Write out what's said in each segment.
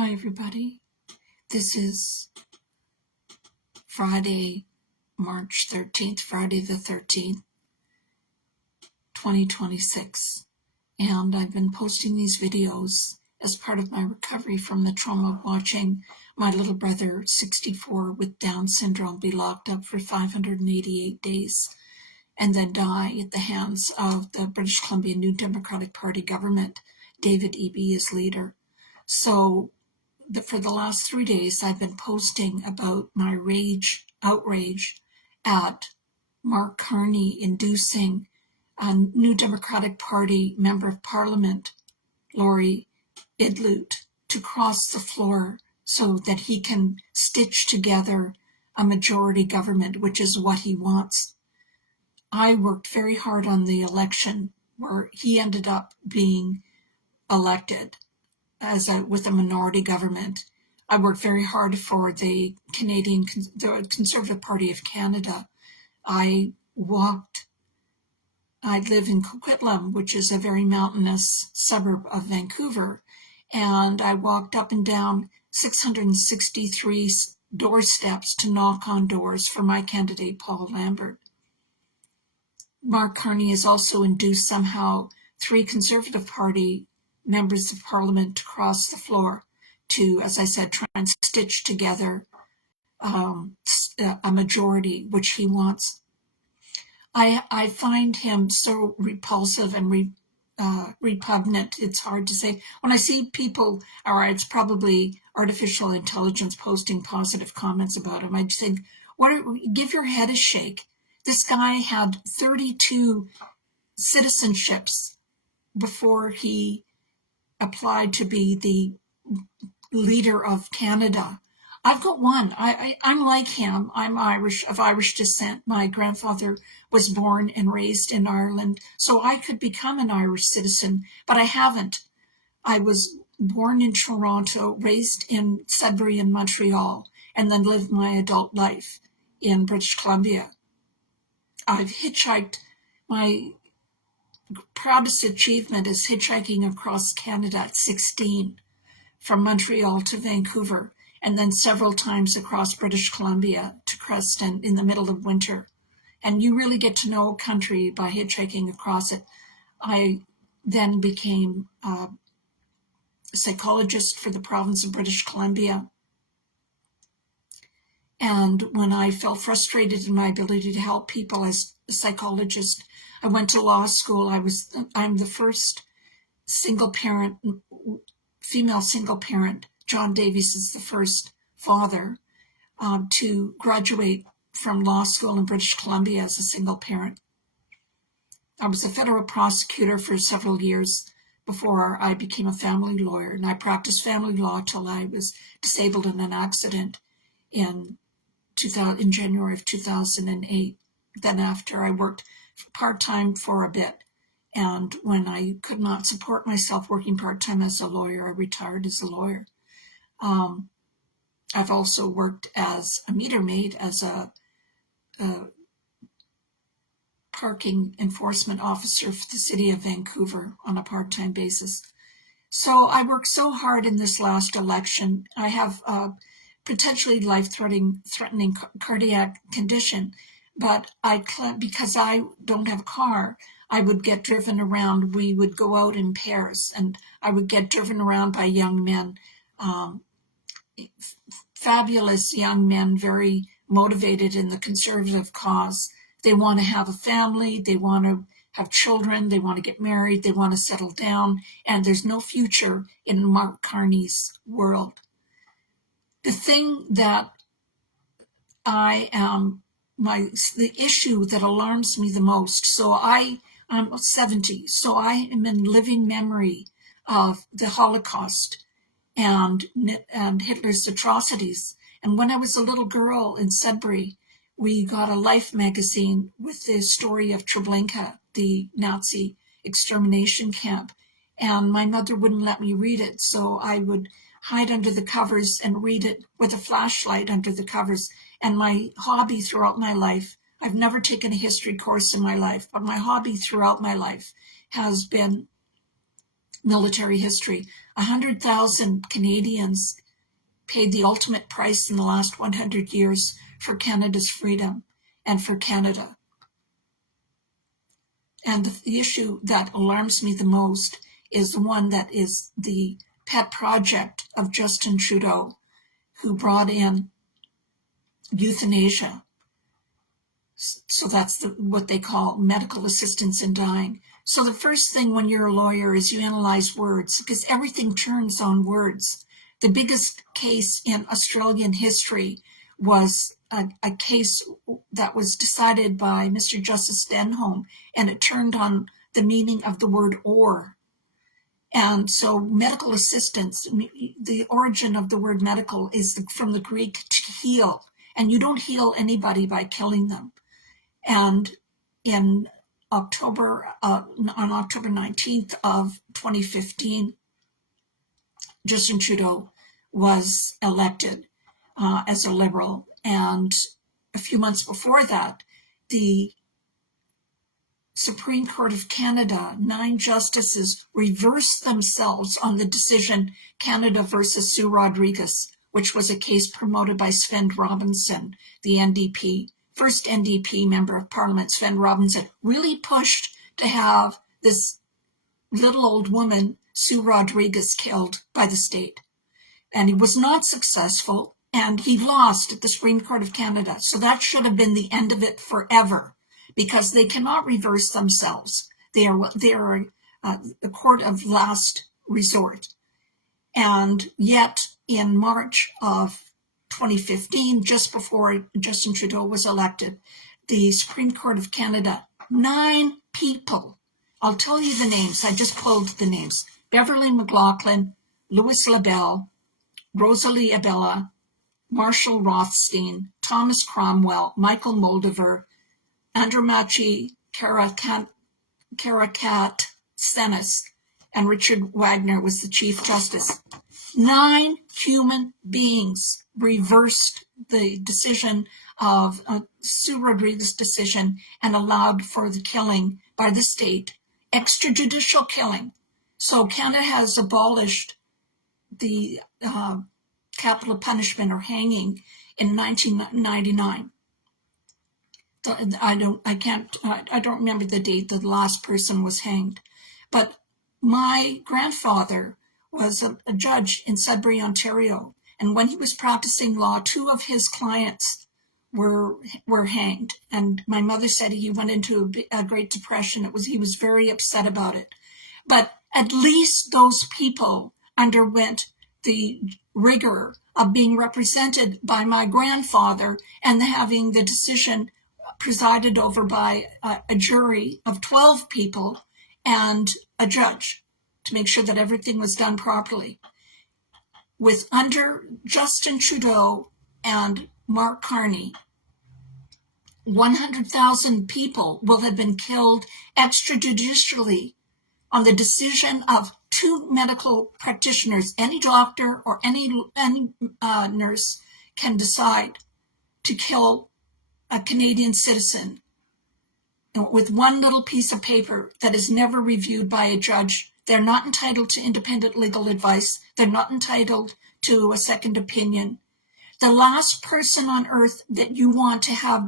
Hi, everybody. This is Friday, March 13th, Friday the 13th, 2026. And I've been posting these videos as part of my recovery from the trauma of watching my little brother, 64, with Down syndrome, be locked up for 588 days and then die at the hands of the British Columbia New Democratic Party government, David Eby as leader. So for the last 3 days, I've been posting about my outrage at Mark Carney inducing a New Democratic Party Member of Parliament, Laurie Idloot, to cross the floor so that he can stitch together a majority government, which is what he wants. I worked very hard on the election where he ended up being elected with a minority government. I worked very hard for the Conservative Party of Canada. I live in Coquitlam, which is a very mountainous suburb of Vancouver, and I walked up and down 663 doorsteps to knock on doors for my candidate, Paul Lambert. Mark Carney has also induced somehow 3 Conservative Party members of Parliament to cross the floor to, as I said, try and stitch together a majority, which he wants. I find him so repulsive and repugnant, it's hard to say. When I see people, or it's probably artificial intelligence posting positive comments about him, I just think, give your head a shake. This guy had 32 citizenships before he applied to be the leader of Canada. I've got one. I'm like him. I'm Irish, of Irish descent. My grandfather was born and raised in Ireland, so I could become an Irish citizen, but I haven't. I was born in Toronto, raised in Sudbury and Montreal, and then lived my adult life in British Columbia. I've hitchhiked. My proudest achievement is hitchhiking across Canada at 16 from Montreal to Vancouver, and then several times across British Columbia to Creston in the middle of winter. And you really get to know a country by hitchhiking across it. I then became a psychologist for the province of British Columbia. And when I felt frustrated in my ability to help people as a psychologist, I went to law school. I'm the first female single parent. John Davies is the first father to graduate from law school in British Columbia as a single parent. I was a federal prosecutor for several years before I became a family lawyer, and I practiced family law till I was disabled in an accident in January of 2008. Then after, I worked part-time for a bit, and when I could not support myself working part-time as a lawyer, I retired as a lawyer. I've also worked as a meter maid, as a parking enforcement officer for the city of Vancouver on a part-time basis. So I worked so hard in this last election. I have potentially life-threatening cardiac condition, but because I don't have a car, I would get driven around. We would go out in pairs, and I would get driven around by young men, fabulous young men, very motivated in the conservative cause. They want to have a family, they want to have children, they want to get married, they want to settle down, and there's no future in Mark Carney's world. The thing that the issue that alarms me the most, so I'm 70, so I am in living memory of the Holocaust and Hitler's atrocities. And when I was a little girl in Sudbury, we got a Life magazine with the story of Treblinka, the Nazi extermination camp, and my mother wouldn't let me read it, so I would hide under the covers and read it with a flashlight under the covers. And my hobby throughout my life, I've never taken a history course in my life, but my hobby throughout my life has been military history. 100,000 Canadians paid the ultimate price in the last 100 years for Canada's freedom and for Canada. And the issue that alarms me the most is the one that is the pet project of Justin Trudeau, who brought in euthanasia. So that's what they call medical assistance in dying. So the first thing when you're a lawyer is you analyze words, because everything turns on words. The biggest case in Australian history was a case that was decided by Mr. Justice Denholm, and it turned on the meaning of the word or. And so medical assistance, the origin of the word medical is from the Greek to heal, and you don't heal anybody by killing them. And in October, on October 19th of 2015, Justin Trudeau was elected as a Liberal. And a few months before that, the Supreme Court of Canada, 9 justices reversed themselves on the decision Canada versus Sue Rodriguez, which was a case promoted by Sven Robinson, the NDP. First NDP member of Parliament, Sven Robinson, really pushed to have this little old woman, Sue Rodriguez, killed by the state. And he was not successful, and he lost at the Supreme Court of Canada. So that should have been the end of it forever, because they cannot reverse themselves. They are the court of last resort. And yet, in March of 2015, just before Justin Trudeau was elected, the Supreme Court of Canada, 9 people, I'll tell you the names, I just pulled the names, Beverly McLaughlin, Louis LaBelle, Rosalie Abella, Marshall Rothstein, Thomas Cromwell, Michael Moldover, Andromachi Karakat Senes, and Richard Wagner was the Chief Justice. 9 human beings reversed the decision of Sue Rodriguez's decision and allowed for the killing by the state, extrajudicial killing. So Canada has abolished the capital punishment or hanging in 1999. I don't remember the date that the last person was hanged, but my grandfather was a judge in Sudbury, Ontario, and when he was practicing law, 2 of his clients were hanged. And my mother said he went into a Great Depression. He was very upset about it. But at least those people underwent the rigor of being represented by my grandfather and having the decision presided over by a jury of 12 people and a judge to make sure that everything was done properly. With under Justin Trudeau and Mark Carney, 100,000 people will have been killed extrajudicially on the decision of 2 medical practitioners. Any doctor or any nurse can decide to kill a Canadian citizen with one little piece of paper that is never reviewed by a judge. They're not entitled to independent legal advice. They're not entitled to a second opinion. The last person on earth that you want to have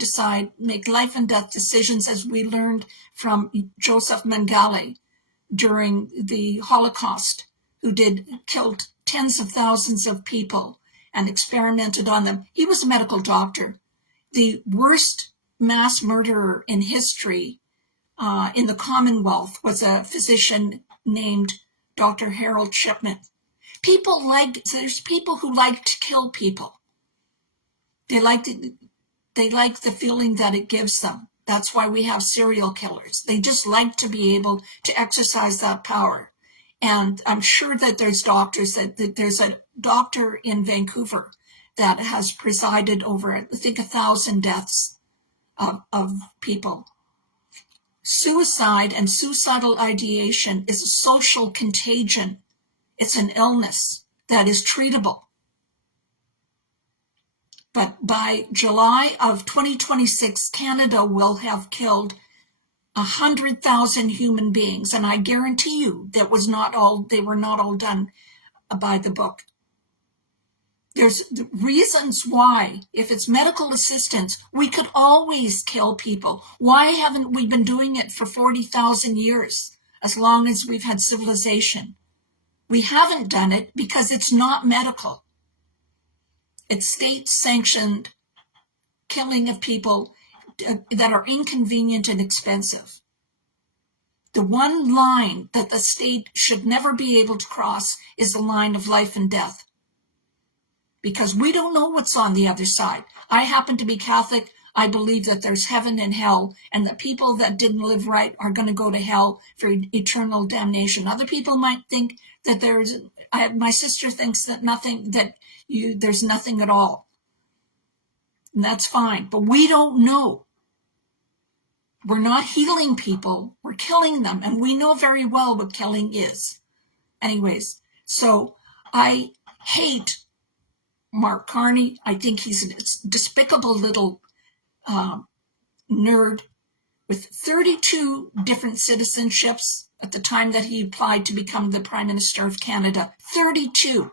make life and death decisions, as we learned from Joseph Mengele during the Holocaust, who killed tens of thousands of people and experimented on them. He was a medical doctor. The worst mass murderer in history in the Commonwealth was a physician named Dr. Harold Shipman. There's people who like to kill people. They like the feeling that it gives them. That's why we have serial killers. They just like to be able to exercise that power. And I'm sure that there's there's a doctor in Vancouver that has presided over, I think, 1,000 deaths of people. Suicide and suicidal ideation is a social contagion. It's an illness that is treatable. But by July of 2026, Canada will have killed 100,000 human beings, and I guarantee you they were not all done by the book. There's reasons why, if it's medical assistance, we could always kill people. Why haven't we been doing it for 40,000 years, as long as we've had civilization? We haven't done it because it's not medical. It's state-sanctioned killing of people that are inconvenient and expensive. The one line that the state should never be able to cross is the line of life and death, because we don't know what's on the other side. I happen to be Catholic. I believe that there's heaven and hell, and that people that didn't live right are going to go to hell for eternal damnation. Other people might think that my sister thinks that there's nothing at all. And that's fine, but we don't know. We're not healing people, we're killing them, and we know very well what killing is. Anyways, so I hate Mark Carney. I think he's a despicable little nerd with 32 different citizenships at the time that he applied to become the Prime Minister of Canada. 32.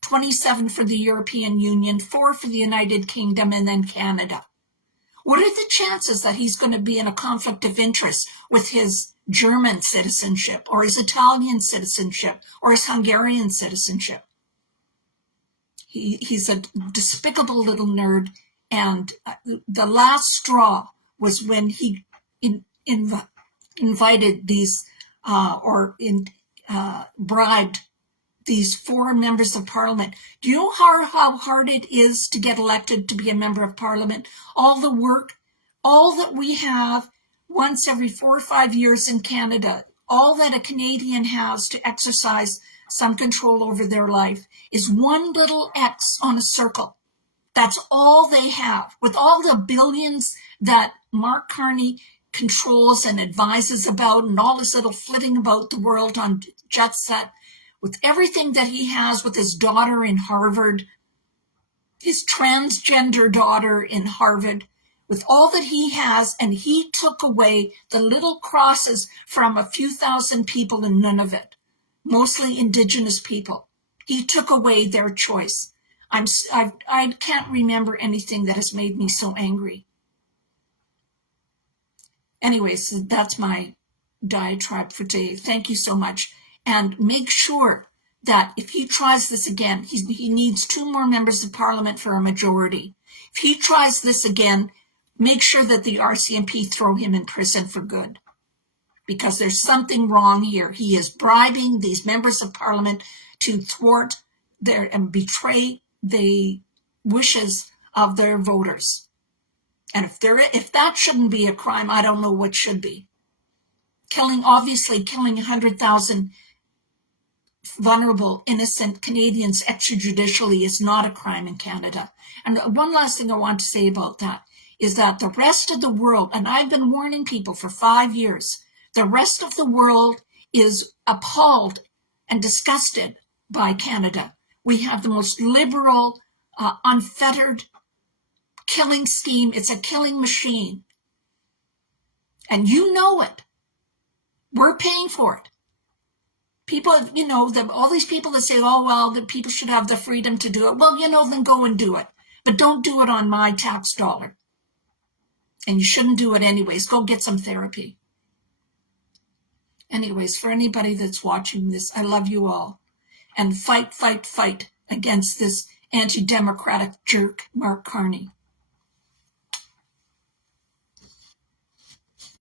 27 for the European Union, 4 for the United Kingdom, and then Canada. What are the chances that he's going to be in a conflict of interest with his German citizenship, or his Italian citizenship, or his Hungarian citizenship? He's a despicable little nerd, and the last straw was when he invited these, bribed these 4 members of parliament. Do you know how hard it is to get elected to be a member of parliament? All the work, all that we have once every 4 or 5 years in Canada, all that a Canadian has to exercise some control over their life is one little X on a circle. That's all they have. With all the billions that Mark Carney controls and advises about, and all his little flitting about the world on jet set, with everything that he has with his daughter in Harvard, his transgender daughter in Harvard, with all that he has, and he took away the little crosses from a few thousand people in Nunavut, mostly Indigenous people. He took away their choice. I can't remember anything that has made me so angry. Anyways, that's my diatribe for today. Thank you so much. And make sure that if he tries this again, he needs 2 more members of parliament for a majority. If he tries this again, make sure that the RCMP throw him in prison for good, because there's something wrong here. He is bribing these members of parliament to thwart and betray the wishes of their voters. And if that shouldn't be a crime, I don't know what should be. Killing 100,000 vulnerable, innocent Canadians extrajudicially is not a crime in Canada. And one last thing I want to say about that is that the rest of the world, and I've been warning people for 5 years, the rest of the world is appalled and disgusted by Canada. We have the most liberal, unfettered killing scheme. It's a killing machine. And you know it. We're paying for it. People, all these people that say, oh, well, the people should have the freedom to do it. Well, then go and do it. But don't do it on my tax dollar. And you shouldn't do it anyways. Go get some therapy. Anyways, for anybody that's watching this, I love you all. And fight, fight, fight against this anti-democratic jerk, Mark Carney.